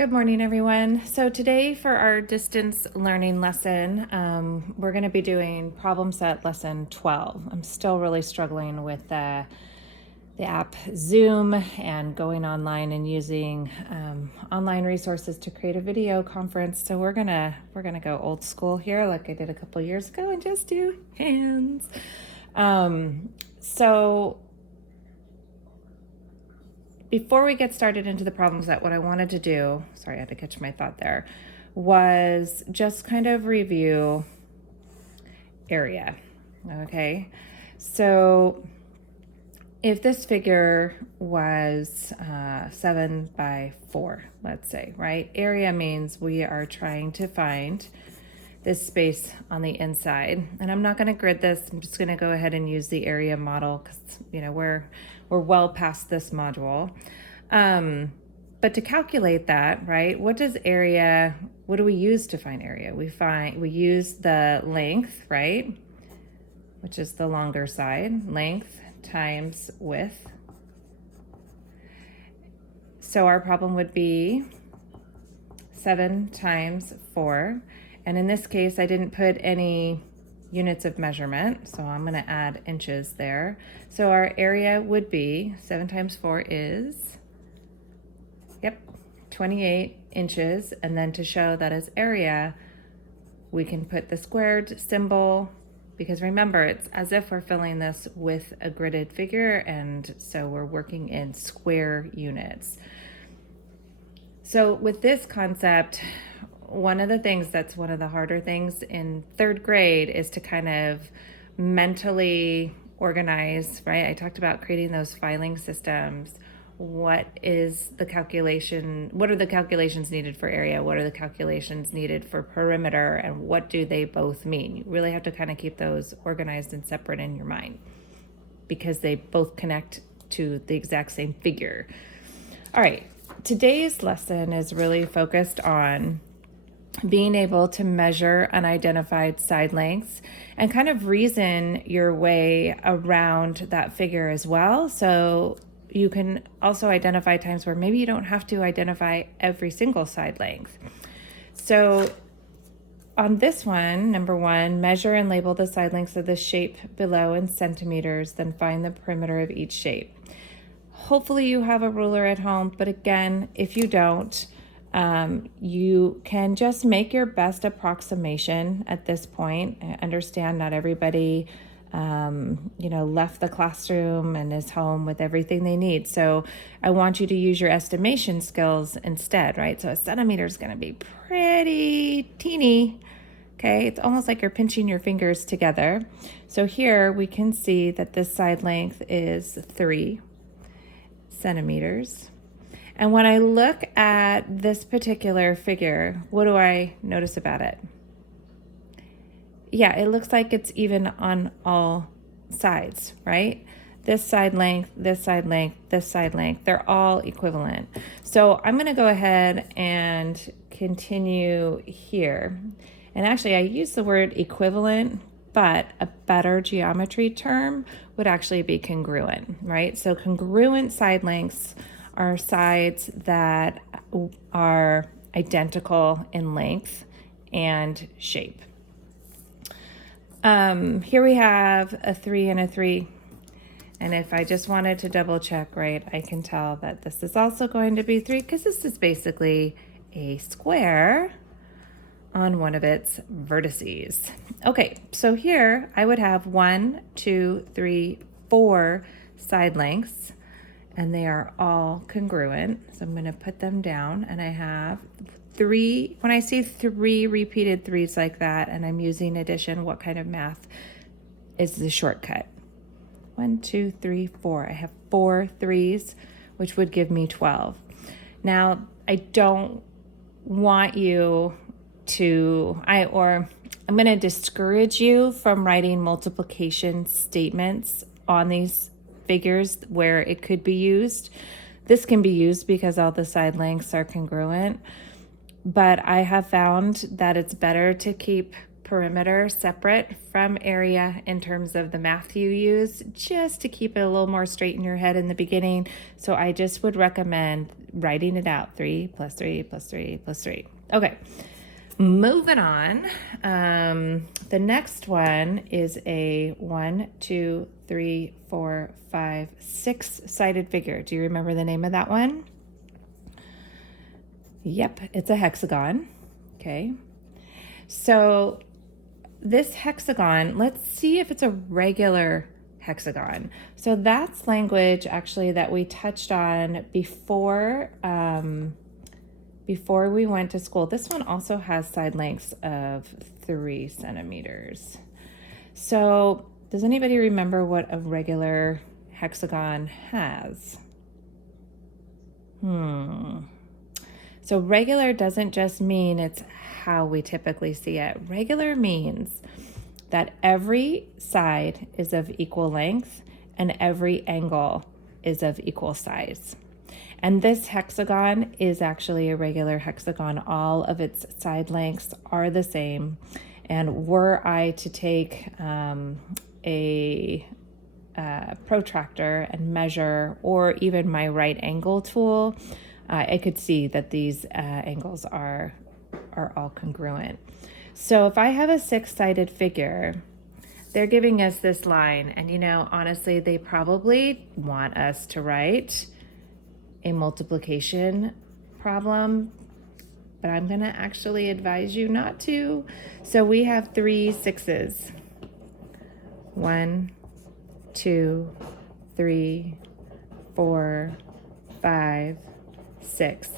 Good morning, everyone. So today for our distance learning lesson, we're going to be doing problem set lesson 12. I'm still really struggling with the app Zoom and going online and using online resources to create a video conference. So we're gonna go old school here, like I did a couple years ago, and just do hands. So before we get started into the problem set, what I wanted to do, sorry, I had to catch my thought there, was just kind of review area, okay? So if this figure was 7 by 4, let's say, right? Area means we are trying to find this space on the inside. And I'm not gonna grid this, I'm just gonna go ahead and use the area model because, you know, we're well past this module. But to calculate that, right, what do we use to find area? We use the length, right, which is the longer side, length times width. So our problem would be 7 times 4. And in this case, I didn't put any units of measurement, so I'm going to add inches there. So our area would be 7 times 4 is, 28 inches. And then to show that as area, we can put the squared symbol, because remember, it's as if we're filling this with a gridded figure, and so we're working in square units. So with this concept, one of the things that's one of the harder things in 3rd grade is to kind of mentally organize, right? I talked about creating those filing systems. What is the calculation? What are the calculations needed for area? What are the calculations needed for perimeter? And what do they both mean? You really have to kind of keep those organized and separate in your mind because they both connect to the exact same figure. All right, today's lesson is really focused on being able to measure unidentified side lengths and kind of reason your way around that figure as well. So you can also identify times where maybe you don't have to identify every single side length. So on this one, number 1, measure and label the side lengths of the shape below in centimeters, then find the perimeter of each shape. Hopefully you have a ruler at home, but again, if you don't, you can just make your best approximation at this point. I understand not everybody, left the classroom and is home with everything they need. So I want you to use your estimation skills instead, right? So a centimeter is going to be pretty teeny. Okay, it's almost like you're pinching your fingers together. So here we can see that this side length is 3 centimeters. And when I look at this particular figure, what do I notice about it? Yeah, it looks like it's even on all sides, right? This side length, this side length, this side length, they're all equivalent. So I'm gonna go ahead and continue here. And actually I use the word equivalent, but a better geometry term would actually be congruent, right? So congruent side lengths are sides that are identical in length and shape. Here we have a 3 and a 3. And if I just wanted to double check, right, I can tell that this is also going to be 3 because this is basically a square on one of its vertices. Okay, so here I would have 1, 2, 3, 4 side lengths, and they are all congruent. So I'm going to put them down, and I have 3. When I see 3 repeated 3s like that, and I'm using addition, what kind of math is the shortcut? 1, 2, 3, 4. I have 4 3s, which would give me 12. Now, I don't want you to, I'm going to discourage you from writing multiplication statements on these figures where it could be used. This can be used because all the side lengths are congruent, but I have found that it's better to keep perimeter separate from area in terms of the math you use, just to keep it a little more straight in your head in the beginning. So I just would recommend writing it out, 3 plus 3 plus 3 plus 3. Okay, moving on. The next one is a 1, 2, 3, 4, 5, 6-sided figure. Do you remember the name of that one? Yep, it's a hexagon. Okay. So this hexagon, let's see if it's a regular hexagon. So that's language actually that we touched on before we went to school. This one also has side lengths of 3 centimeters. So does anybody remember what a regular hexagon has? So regular doesn't just mean it's how we typically see it. Regular means that every side is of equal length and every angle is of equal size. And this hexagon is actually a regular hexagon. All of its side lengths are the same. And were I to take a protractor and measure, or even my right angle tool, I could see that these angles are all congruent. So if I have a 6-sided figure, they're giving us this line, and honestly, they probably want us to write a multiplication problem, but I'm gonna actually advise you not to. So we have 3 6s. 1, 2, 3, 4, 5, 6.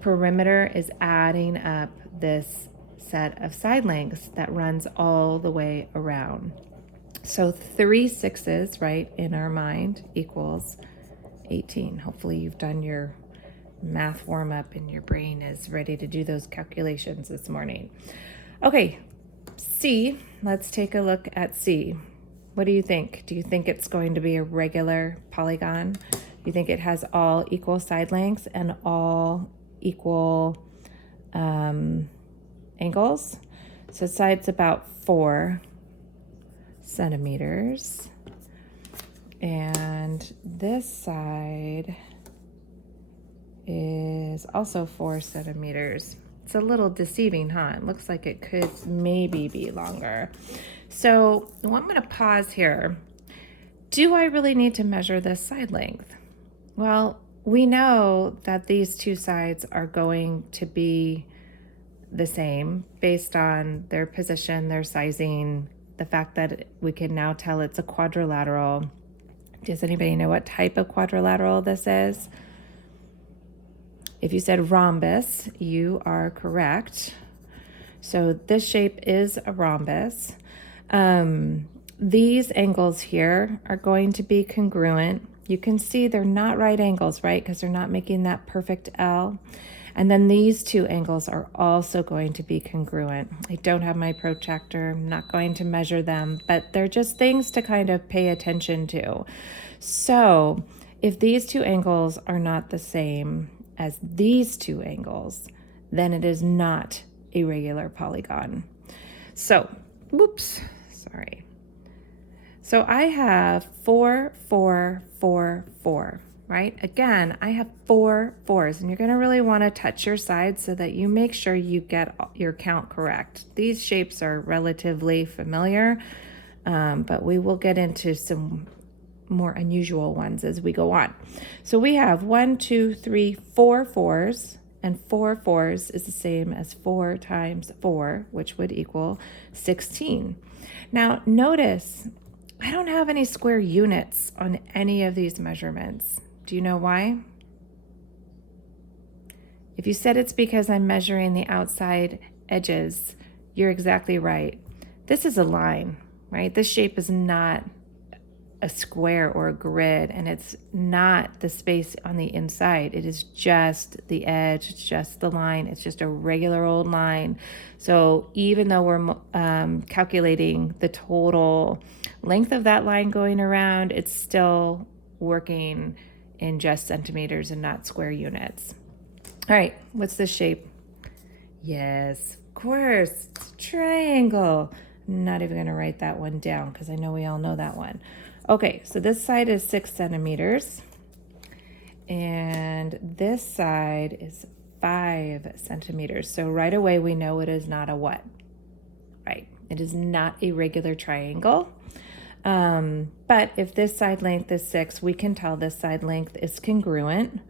Perimeter is adding up this set of side lengths that runs all the way around. So 3 6s, right, in our mind equals 18. Hopefully you've done your math warm up and your brain is ready to do those calculations this morning. Okay, C, let's take a look at C. What do you think? Do you think it's going to be a regular polygon? Do you think it has all equal side lengths and all equal angles? So side's about 4 centimeters. And this side is also 4 centimeters. It's a little deceiving, huh? It looks like it could maybe be longer. So I'm going to pause here. Do I really need to measure this side length? Well, we know that these 2 sides are going to be the same based on their position, their sizing, the fact that we can now tell it's a quadrilateral. Does anybody know what type of quadrilateral this is? If you said rhombus, you are correct. So this shape is a rhombus. These angles here are going to be congruent. You can see they're not right angles, right? Because they're not making that perfect L. And then these 2 angles are also going to be congruent. I don't have my protractor. I'm not going to measure them, but they're just things to kind of pay attention to. So if these 2 angles are not the same as these 2 angles, then it is not a regular polygon. So, whoops, sorry. So I have 4, 4, 4, 4, right? Again, I have 4 4s, and you're going to really want to touch your sides so that you make sure you get your count correct. These shapes are relatively familiar, but we will get into some more unusual ones as we go on. So we have 1, 2, 3, 4 4s, and 4 4s is the same as 4 times 4, which would equal 16. Now notice, I don't have any square units on any of these measurements. Do you know why? If you said it's because I'm measuring the outside edges, you're exactly right. This is a line, right? This shape is not a square or a grid, and it's not the space on the inside. It is just the edge, it's just the line, it's just a regular old line. So even though we're calculating the total length of that line going around, it's still working in just centimeters and not square units. All right, what's this shape? Yes, of course, triangle. Not even going to write that one down because I know we all know that one. Okay, so this side is 6 centimeters. And this side is 5 centimeters. So right away we know it is not a what? Right, it is not a regular triangle. But if this side length is 6, we can tell this side length is congruent.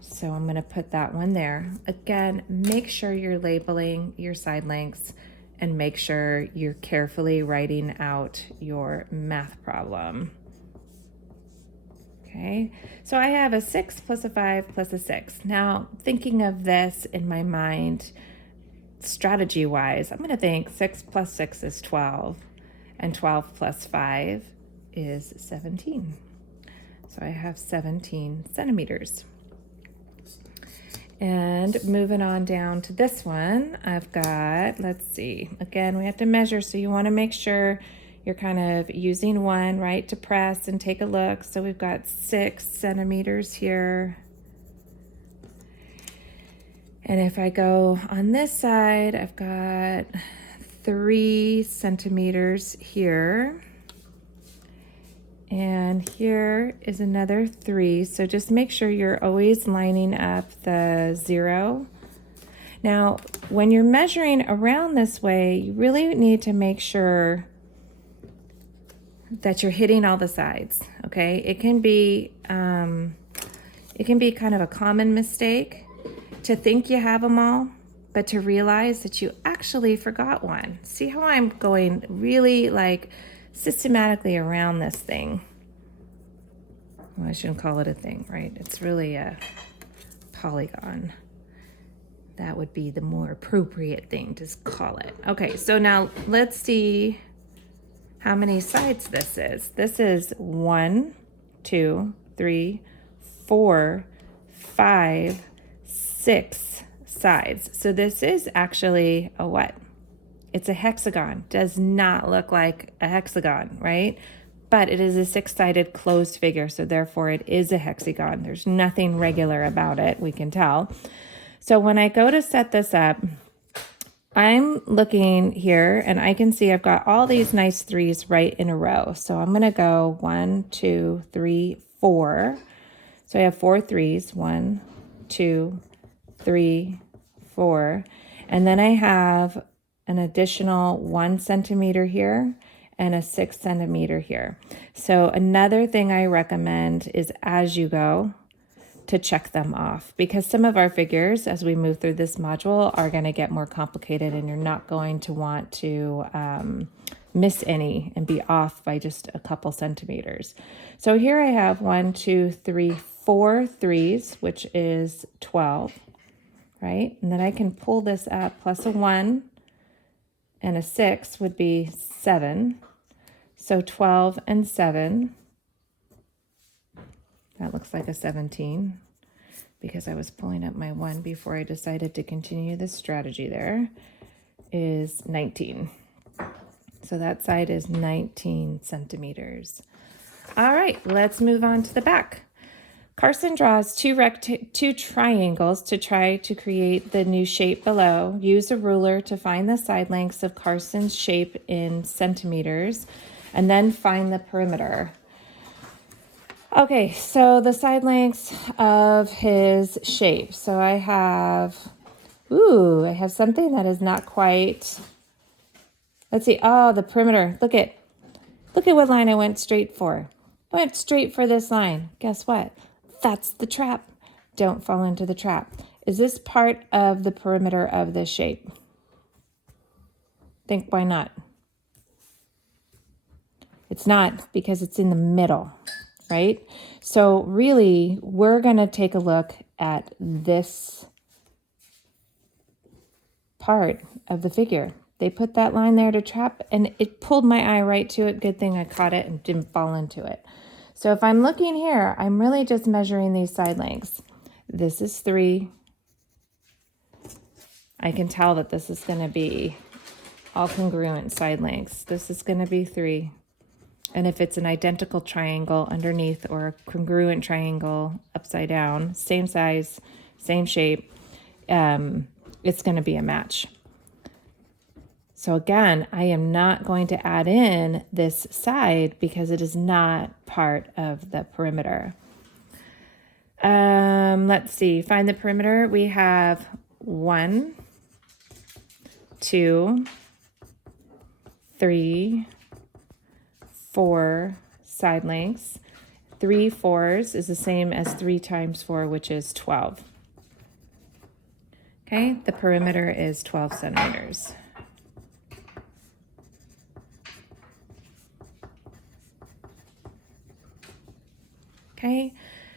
So I'm going to put that one there. Again, make sure you're labeling your side lengths and make sure you're carefully writing out your math problem. Okay, so I have a 6 plus a 5 plus a 6. Now, thinking of this in my mind, strategy-wise, I'm going to think 6 plus 6 is 12, and 12 plus 5 is 17. So I have 17 centimeters. And moving on down to this one, I've got, let's see, again, we have to measure, so you want to make sure you're kind of using one, right, to press and take a look. So we've got 6 centimeters here. And if I go on this side, I've got 3 centimeters here. And here is another 3. So just make sure you're always lining up the 0. Now, when you're measuring around this way, you really need to make sure that you're hitting all the sides, okay? It can be kind of a common mistake to think you have them all, but to realize that you actually forgot one. See how I'm going really like systematically around this thing? Well, I shouldn't call it a thing, right? It's really a polygon. That would be the more appropriate thing to call it. Okay, so now let's see how many sides this is. This is 1, 2, 3, 4, 5, 6 sides. So this is actually a what? It's a hexagon. Does not look like a hexagon, right? But it is a 6-sided closed figure, so therefore it is a hexagon. There's nothing regular about it, we can tell. So when I go to set this up, I'm looking here and I can see I've got all these nice 3s right in a row. So I'm going to go 1, 2, 3, 4. So I have 4 3s, 1, 2, 3, 4. And then I have an additional 1 centimeter here and a 6 centimeter here. So another thing I recommend is as you go to check them off, because some of our figures as we move through this module are going to get more complicated and you're not going to want to miss any and be off by just a couple centimeters. So here I have 1, 2, 3, 4 3s, which is 12, right? And then I can pull this up, plus a 1 and a 6 would be 7. So 12 and 7. That looks like a 17 because I was pulling up my 1 before I decided to continue this strategy there, is 19. So that side is 19 centimeters. All right, let's move on to the back. Carson draws two triangles to try to create the new shape below. Use a ruler to find the side lengths of Carson's shape in centimeters, and then find the perimeter. Okay, so the side lengths of his shape. So I have something that is not quite, let's see, oh, the perimeter. Look at what line I went straight for. I went straight for this line. Guess what? That's the trap. Don't fall into the trap. Is this part of the perimeter of this shape? Think why not? It's not, because it's in the middle, right? So really, we're going to take a look at this part of the figure. They put that line there to trap, and it pulled my eye right to it. Good thing I caught it and didn't fall into it. So if I'm looking here, I'm really just measuring these side lengths. This is 3. I can tell that this is going to be all congruent side lengths. This is going to be 3. And if it's an identical triangle underneath or a congruent triangle upside down, same size, same shape, it's going to be a match. So again, I am not going to add in this side because it is not part of the perimeter. Let's see, find the perimeter. We have 1, 2, 3, 4 side lengths. 3 fours is the same as 3 times 4, which is 12. Okay, the perimeter is 12 centimeters. Okay,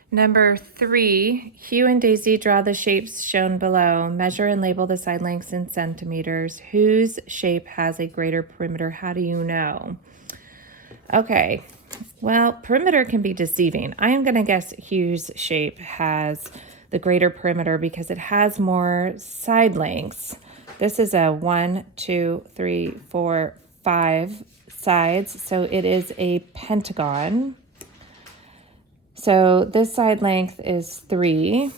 number 3, Hugh and Daisy draw the shapes shown below. Measure and label the side lengths in centimeters. Whose shape has a greater perimeter? How do you know? Okay, well, perimeter can be deceiving. I am going to guess Hugh's shape has the greater perimeter because it has more side lengths. This is a 1, 2, 3, 4, 5 sides, so it is a pentagon. So this side length is 3,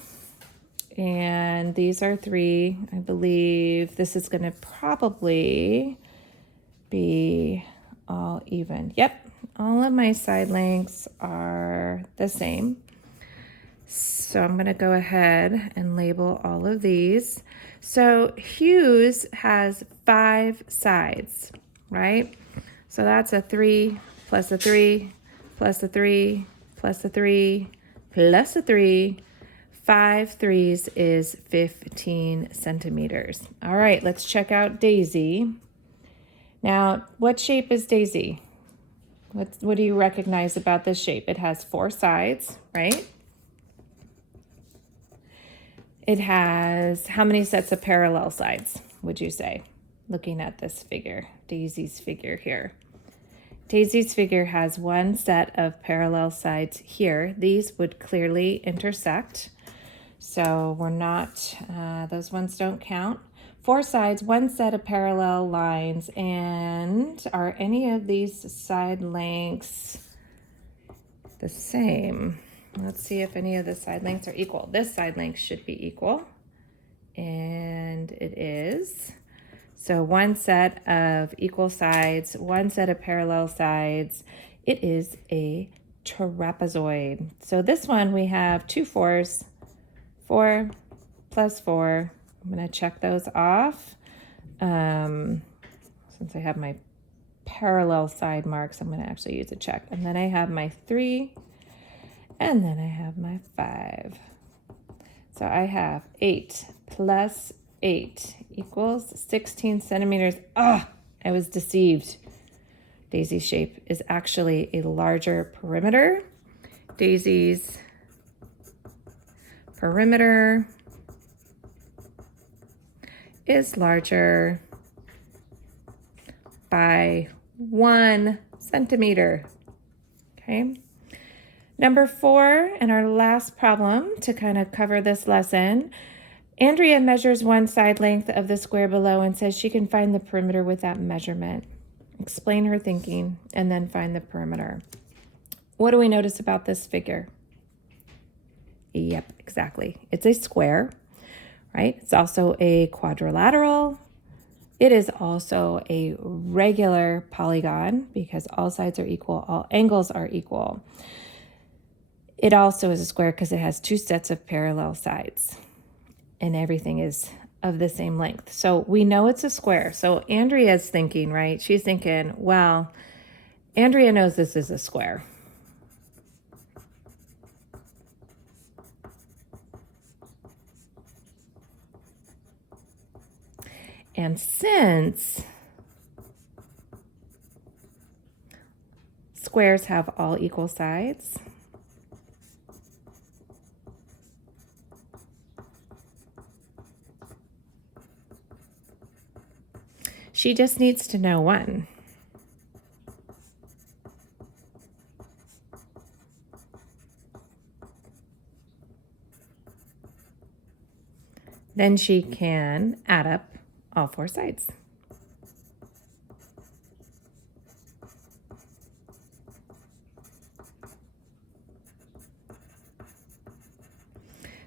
and these are 3. I believe this is going to probably be all even. Yep, all of my side lengths are the same. So I'm going to go ahead and label all of these. So Hugh's has 5 sides, right? So that's a 3 plus a 3 plus a 3 plus a 3 plus a 3. 5 threes is 15 centimeters. All right, let's check out Daisy. Now, what shape is Daisy? What do you recognize about this shape? It has 4 sides, right? It has how many sets of parallel sides, would you say? Looking at this figure, Daisy's figure here. Daisy's figure has 1 set of parallel sides here. These would clearly intersect. So we're not, those ones don't count. 4 sides, 1 set of parallel lines. And are any of these side lengths the same? Let's see if any of the side lengths are equal. This side length should be equal. And it is. So 1 set of equal sides, 1 set of parallel sides. It is a trapezoid. So this one we have 2 fours, 4 plus 4. I'm going to check those off. Since I have my parallel side marks, I'm going to actually use a check. And then I have my 3, and then I have my 5. So I have 8 plus 8 equals 16 centimeters. I was deceived. Daisy's shape is actually a larger perimeter. Daisy's perimeter is larger by 1 centimeter. Okay. Number 4, and our last problem to kind of cover this lesson. Andrea measures 1 side length of the square below and says she can find the perimeter with that measurement. Explain her thinking and then find the perimeter. What do we notice about this figure? Yep, exactly. It's a square, right? It's also a quadrilateral. It is also a regular polygon because all sides are equal, all angles are equal. It also is a square because it has 2 sets of parallel sides and everything is of the same length. So we know it's a square. So Andrea's thinking, right? She's thinking, well, Andrea knows this is a square. And since squares have all equal sides, she just needs to know 1. Then she can add up all 4 sides.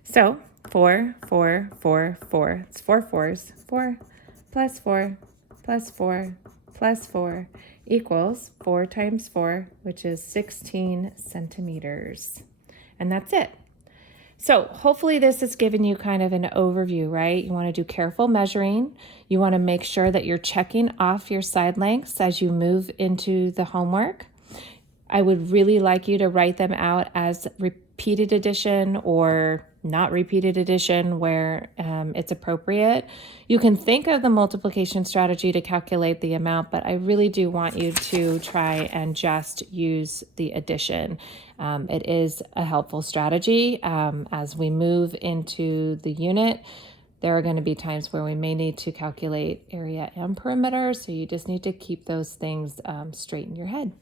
So 4, 4, 4, 4. It's 4 fours. 4 plus 4 plus 4 plus 4 equals 4 times 4, which is 16 centimeters. And that's it. So hopefully this has given you kind of an overview, right? You want to do careful measuring. You want to make sure that you're checking off your side lengths as you move into the homework. I would really like you to write them out as repeated addition or not repeated addition where it's appropriate. You can think of the multiplication strategy to calculate the amount, but I really do want you to try and just use the addition. It is a helpful strategy as we move into the unit. There are going to be times where we may need to calculate area and perimeter, so you just need to keep those things straight in your head.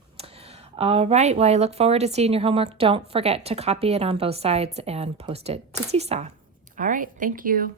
All right, well, I look forward to seeing your homework. Don't forget to copy it on both sides and post it to Seesaw. All right, thank you.